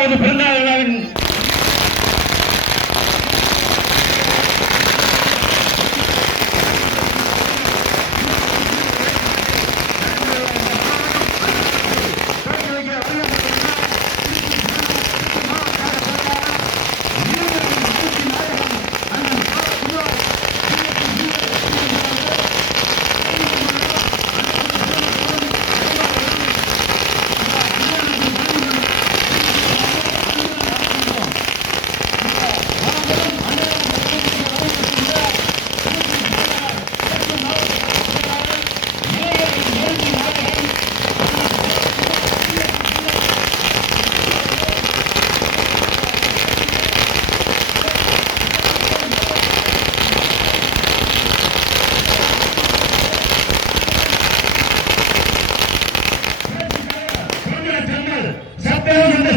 8வது பிறந்தநாள் விழாவின்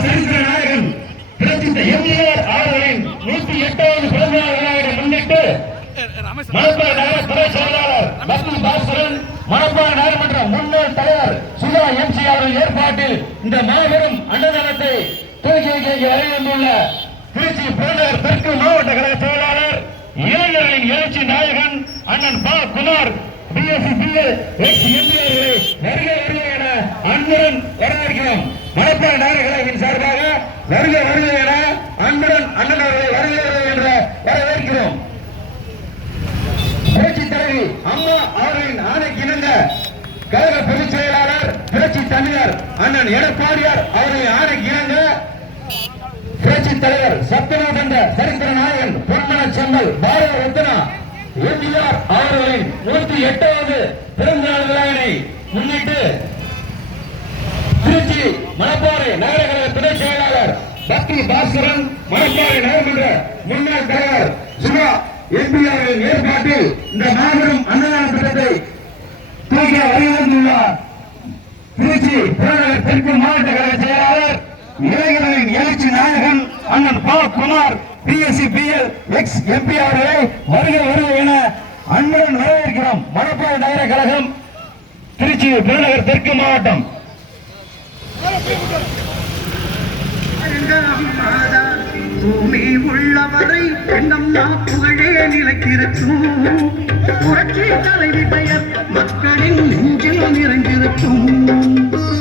சரித்திர நாயகன் எம்ஜிஆர் அவர்களின் 108வது பிறந்தநாள் விழாவை முன்னிட்டு மணப்பாறை நகர துணை செயலாளர் பத்மி பாஸ்கரன், மணப்பாறை நகரமன்ற முன்னாள் தலைவர் சுதா எம்சி அவர்கள் ஏற்பாட்டில் இந்த மாபெரும் அன்னதானத்தை துவக்கி வைக்க அறிவித்துள்ள திருச்சி புறநகர் தெற்கு மாவட்ட கழக செயலாளர் இளைஞர்களின் எழுச்சி நாயகன் அண்ணன் பா குமார் பிஎஸ்சிபிஎல் எக்ஸ் எம்பிஆர்களை வருக வருக என அன்புடன் வரவேற்கிறோம். மணப்பாறை நகர கழகத்தின் சார்பாக வருக வருக என அன்புடன் அண்ணன் அவர்களை வருக வருக என்ற வரவேற்கிறோம். புரட்சி தலைவி அம்மா அவர்களின் ஆணைக்கு இணங்க கழக பொதுச் செயலாளர் புரட்சி தமிழர் அண்ணன் எடப்பாடியார் அவர்களின் ஆணைக்கு இணங்க புரட்சி தலைவர் சத்யநாதன் சரித்திர நாயகன் பொன்மன செம்மல் பாரத ரத்னா எம்ஜிஆர் அவர்களின் 108வது பிறந்தநாள் விழாவினை முன்னிட்டு திருச்சி மணப்பாறை நகர கழக துணை செயலாளர் பக்தி பாஸ்கரன், மணப்பாறை நகரமன்ற முன்னாள் தலைவர் சுபா எம்பிஆரின் ஏற்பாட்டில் இந்த மாபெரும் அன்னதான திட்டத்தை துவக்க வருகின்றுள்ளார். திருச்சி புறநகர் தெற்கு மாவட்ட கழக செயலாளர் இளைஞர்களின் எழுச்சி நாயகன் அண்ணன் பா குமார் பிஎஸ்சிபிஎல் எக்ஸ் எம்பி அவர்களை வருக வருக என அன்புடன் வரவேற்கிறோம். மணப்பாறை நகர கழகம் திருச்சி புறநகர் தெற்கு மாவட்டம். பூமி உள்ளவரை எண்ணம் புகழே நிலைத்திருக்கும். புரட்சி தலைவி பெயர் மக்களின் நெஞ்சில் நிறைந்திருக்கும்.